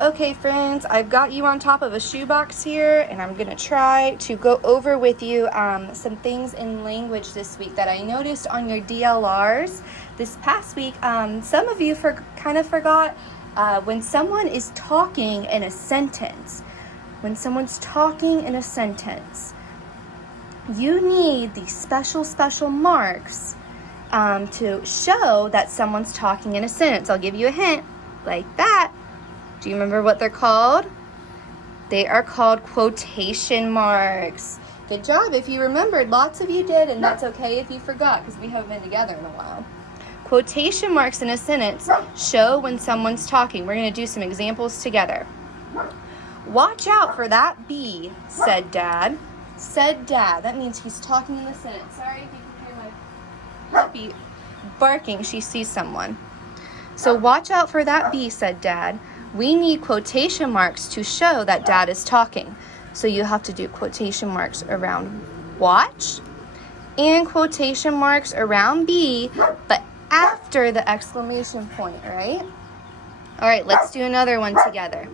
Okay friends, I've got you on top of a shoebox here, and I'm going to try to go over with you some things in language this week that I noticed on your DLRs this past week. Some of you kind of forgot when someone is talking in a sentence. When someone's talking in a sentence, you need these special marks to show that someone's talking in a sentence. I'll give you a hint, like that. Do you remember what they're called? They are called quotation marks. Good job. If you remembered, lots of you did, and that's okay if you forgot because we haven't been together in a while. Quotation marks in a sentence show when someone's talking. We're going to do some examples together. Watch out for that bee, said Dad. Said Dad. That means he's talking in the sentence. Sorry if you can hear my puppy barking. She sees someone. So watch out for that bee, said Dad. We need quotation marks to show that Dad is talking. So you have to do quotation marks around watch and quotation marks around be, but after the exclamation point, right? All right, let's do another one together.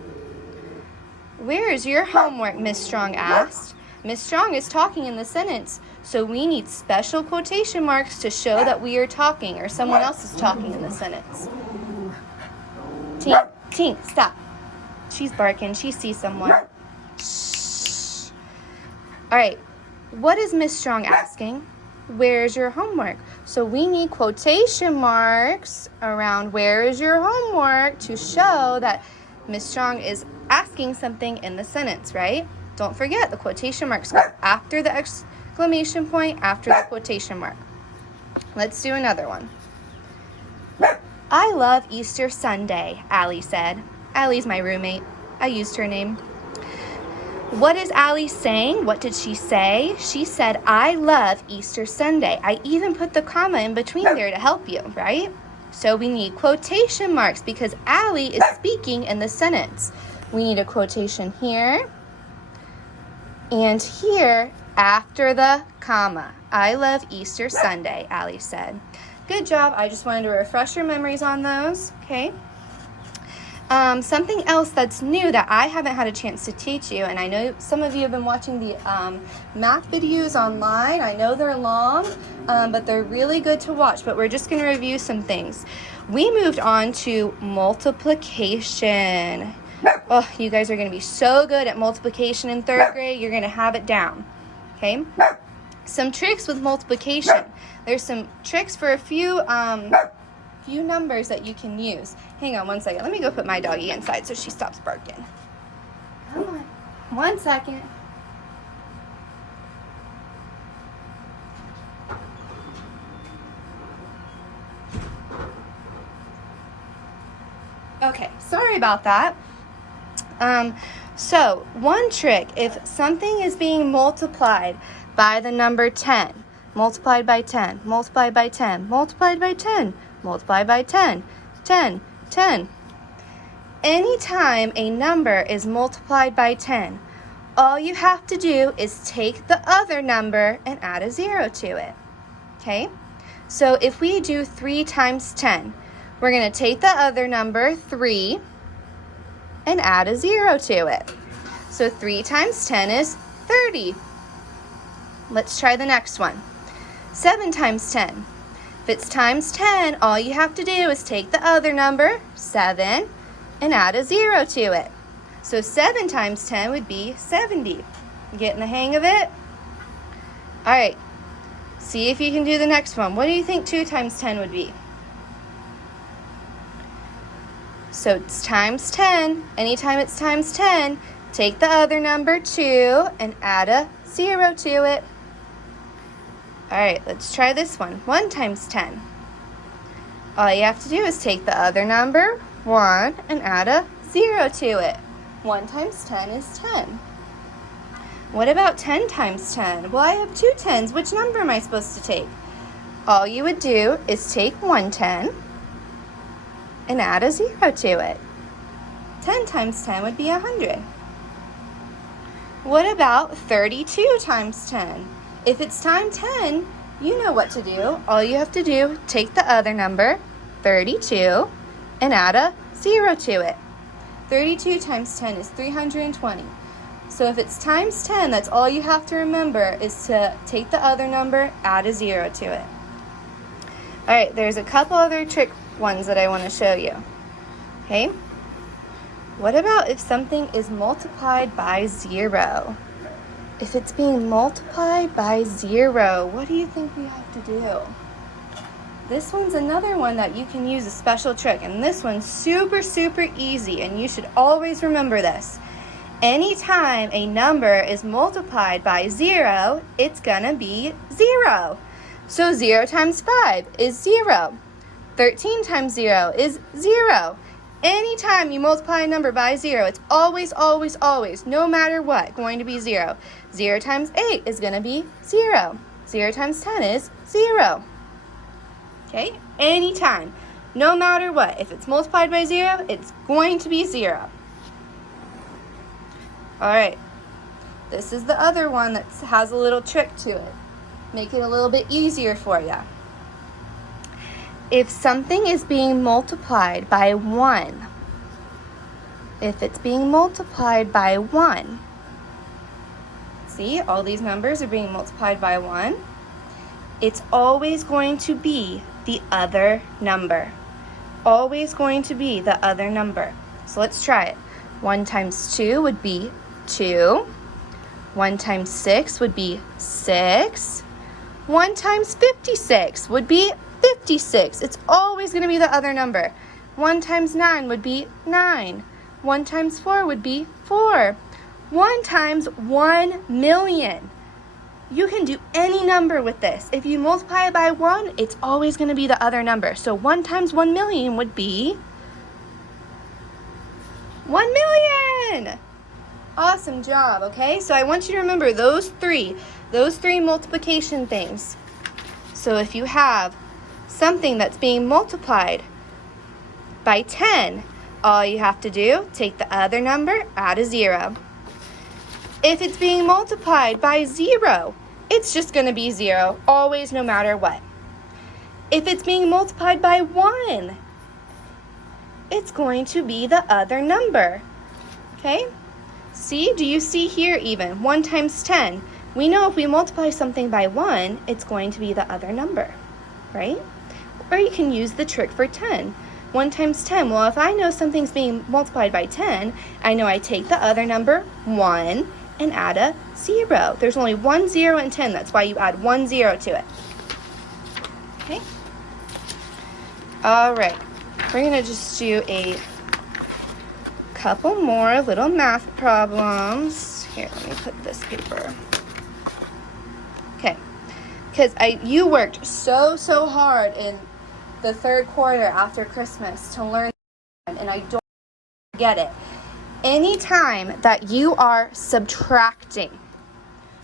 Where is your homework? Miss Strong asked. Miss Strong is talking in the sentence, so we need special quotation marks to show that we are talking or someone else is talking in the sentence. Tink, Tink, stop. She's barking. She sees someone. Shh. All right. What is Miss Strong asking? Where's your homework? So we need quotation marks around where is your homework to show that Miss Strong is asking something in the sentence, right? Don't forget, the quotation marks go after the exclamation point, after the quotation mark. Let's do another one. I love Easter Sunday, Allie said. Allie's my roommate. I used her name. What is Allie saying? What did she say? She said, I love Easter Sunday. I even put the comma in between there to help you, right? So we need quotation marks because Allie is speaking in the sentence. We need a quotation here and here after the comma. I love Easter Sunday, Allie said. Good job. I just wanted to refresh your memories on those, okay? Something else that's new that I haven't had a chance to teach you, and I know some of you have been watching the math videos online. I know they're long, but they're really good to watch, but we're just going to review some things. We moved on to multiplication. Oh, you guys are going to be so good at multiplication in 3rd grade. You're going to have it down, okay? Some tricks with multiplication. There's some tricks for a few numbers that you can use. Hang on one second. Let me go put my doggie inside so she stops barking. Come on. 1 second. Okay, sorry about that. So one trick, if something is being multiplied by the number 10, multiplied by 10, multiplied by 10, multiplied by 10, multiplied by 10, 10, 10. Anytime a number is multiplied by 10, all you have to do is take the other number and add a 0 to it. Okay? So if we do 3 times 10, we're going to take the other number, 3, and add a 0 to it. So 3 times 10 is 30. Let's try the next one. 7 times 10. If it's times 10, all you have to do is take the other number, 7, and add a 0 to it. So 7 times 10 would be 70. You getting the hang of it? All right. See if you can do the next one. What do you think 2 times 10 would be? So it's times 10. Anytime it's times 10, take the other number, 2, and add a 0 to it. All right, let's try this one. 1 times 10. All you have to do is take the other number, 1, and add a 0 to it. 1 times 10 is 10. What about 10 times 10? Well, I have 2 10s. Which number am I supposed to take? All you would do is take 1 10 and add a 0 to it. 10 times 10 would be 100. What about 32 times 10? If it's time 10, you know what to do. All you have to do, take the other number, 32, and add a 0 to it. 32 times 10 is 320. So if it's times 10, that's all you have to remember is to take the other number, add a 0 to it. All right, there's a couple other trick ones that I want to show you. Okay? What about if something is multiplied by 0? If it's being multiplied by 0, what do you think we have to do? This one's another one that you can use a special trick, and this one's super, super easy, and you should always remember this. Anytime a number is multiplied by 0, it's gonna be 0. So 0 times 5 is 0. 13 times 0 is 0. Anytime you multiply a number by 0, it's always, always, always, no matter what, going to be 0. 0 times 8 is going to be 0. 0 times 10 is 0. Okay? Anytime, no matter what, if it's multiplied by 0, it's going to be 0. All right. This is the other one that has a little trick to it. Make it a little bit easier for you. If something is being multiplied by 1, if it's being multiplied by 1, see, all these numbers are being multiplied by 1, it's always going to be the other number. Always going to be the other number. So let's try it. 1 times 2 would be 2. 1 times 6 would be 6. 1 times 56 would be 56. It's always going to be the other number. 1 times 9 would be 9. 1 times 4 would be 4. 1 times 1,000,000. You can do any number with this. If you multiply it by 1, it's always going to be the other number. So 1 times 1,000,000 would be 1,000,000. Awesome job, okay? So I want you to remember those three multiplication things. So if you have something that's being multiplied by 10, all you have to do, take the other number, add a 0. If it's being multiplied by 0, it's just going to be 0, always, no matter what. If it's being multiplied by 1, it's going to be the other number. Okay? See, do you see here even? 1 times 10. We know if we multiply something by 1, it's going to be the other number, right? Or you can use the trick for 10. 1 times 10. Well, if I know something's being multiplied by 10, I know I take the other number, 1, and add a 0. There's only 1 0 in 10. That's why you add 1 0 to it. Okay? All right. We're going to just do a couple more little math problems. Here, let me put this paper. Okay. Because you worked so hard in the third quarter after Christmas to learn, and I don't get it. Anytime that you are subtracting,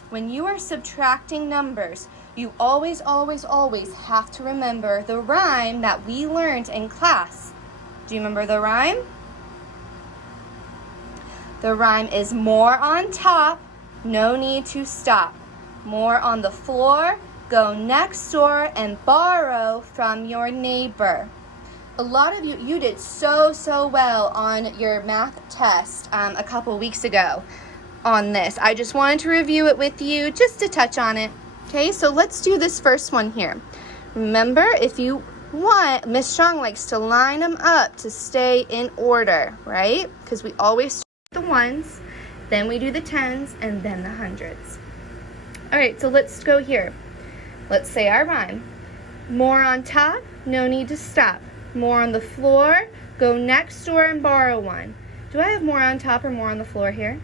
when you are subtracting numbers, you always have to remember the rhyme that we learned in class. Do you remember the rhyme? The rhyme is more on top, no need to stop. More on the floor, go next door and borrow from your neighbor. A lot of you did so well on your math test a couple weeks ago on this. I just wanted to review it with you just to touch on it. Okay, so let's do this first one here. Remember, if you want, Miss Strong likes to line them up to stay in order, right? Because we always start with the ones, then we do the tens, and then the hundreds. All right, so let's go here. Let's say our rhyme. More on top, no need to stop. More on the floor, go next door and borrow one. Do I have more on top or more on the floor here?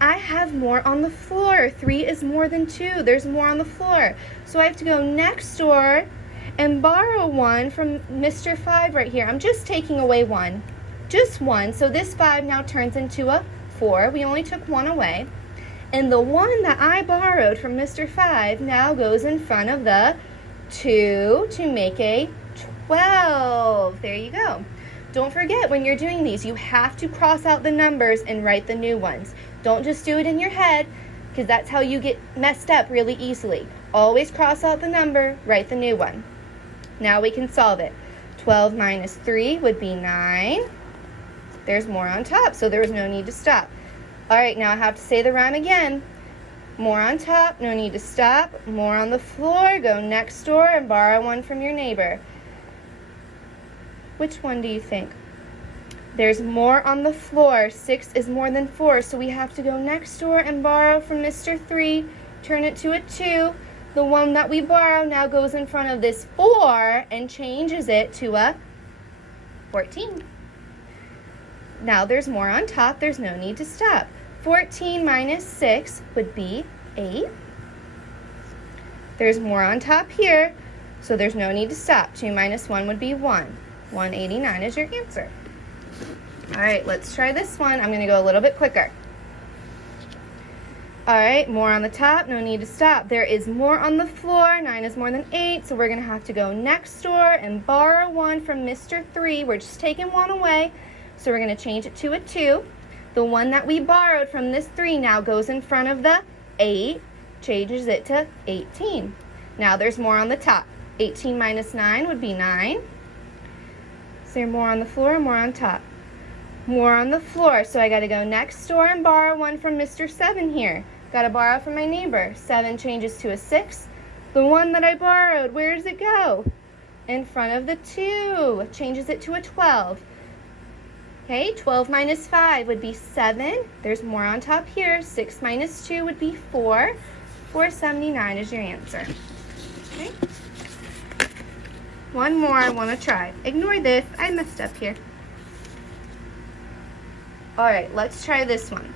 I have more on the floor. 3 is more than 2. There's more on the floor. So I have to go next door and borrow one from Mr. 5 right here. I'm just taking away one. Just one. So this 5 now turns into a 4. We only took one away. And the one that I borrowed from Mr. 5 now goes in front of the 2 to make a 12. There you go. Don't forget, when you're doing these, you have to cross out the numbers and write the new ones. Don't just do it in your head, because that's how you get messed up really easily. Always cross out the number, write the new one. Now we can solve it. 12 minus 3 would be 9. There's more on top, so there was no need to stop. All right, now I have to say the rhyme again. More on top, no need to stop. More on the floor, go next door and borrow one from your neighbor. Which one do you think? There's more on the floor. 6 is more than 4, so we have to go next door and borrow from Mr. 3, turn it to a 2. The one that we borrow now goes in front of this 4 and changes it to a 14. Now there's more on top, there's no need to stop. 14 minus 6 would be 8. There's more on top here, so there's no need to stop. 2 minus 1 would be 1. 189 is your answer. All right, let's try this one. I'm going to go a little bit quicker. All right, more on the top, no need to stop. There is more on the floor. 9 is more than 8, so we're going to have to go next door and borrow one from Mr. 3. We're just taking one away, so we're going to change it to a 2. The one that we borrowed from this 3 now goes in front of the 8, changes it to 18. Now there's more on the top. 18 minus 9 would be 9. Is there more on the floor or more on top? More on the floor, so I got to go next door and borrow one from Mr. 7 here. Got to borrow from my neighbor. 7 changes to a 6. The one that I borrowed, where does it go? In front of the 2. Changes it to a 12. Okay, 12 minus 5 would be 7. There's more on top here. 6 minus 2 would be 4. 479 is your answer. Okay. One more I want to try. Ignore this. I messed up here. All right, let's try this one.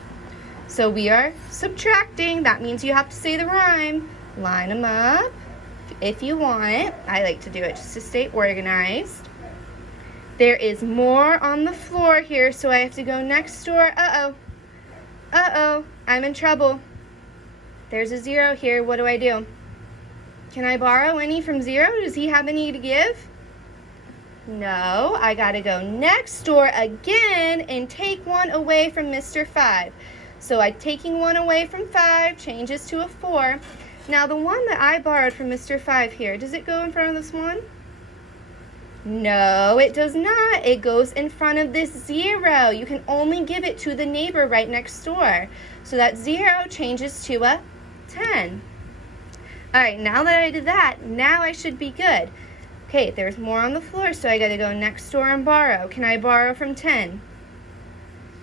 So we are subtracting. That means you have to say the rhyme. Line them up if you want. I like to do it just to stay organized. There is more on the floor here, so I have to go next door. Uh-oh. Uh-oh. I'm in trouble. There's a 0 here. What do I do? Can I borrow any from 0? Does he have any to give? No, I gotta go next door again and take one away from Mr. 5. So I'm taking one away from 5, changes to a 4. Now the one that I borrowed from Mr. 5 here, does it go in front of this one? No, it does not. It goes in front of this 0. You can only give it to the neighbor right next door. So that 0 changes to a 10. All right, now that I did that, now I should be good. Okay, there's more on the floor, so I gotta go next door and borrow. Can I borrow from 10?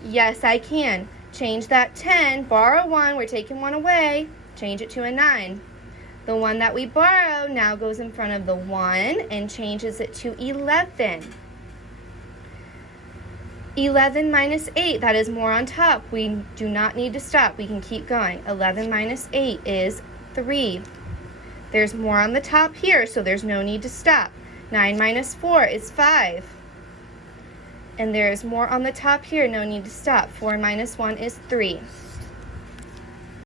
Yes, I can. Change that 10, borrow 1, we're taking 1 away, change it to a 9. The one that we borrow now goes in front of the 1 and changes it to 11. 11 minus 8, that is more on top. We do not need to stop, we can keep going. 11 minus 8 is 3. There's more on the top here, so there's no need to stop. 9 minus 4 is 5. And there's more on the top here, no need to stop. 4 minus 1 is 3.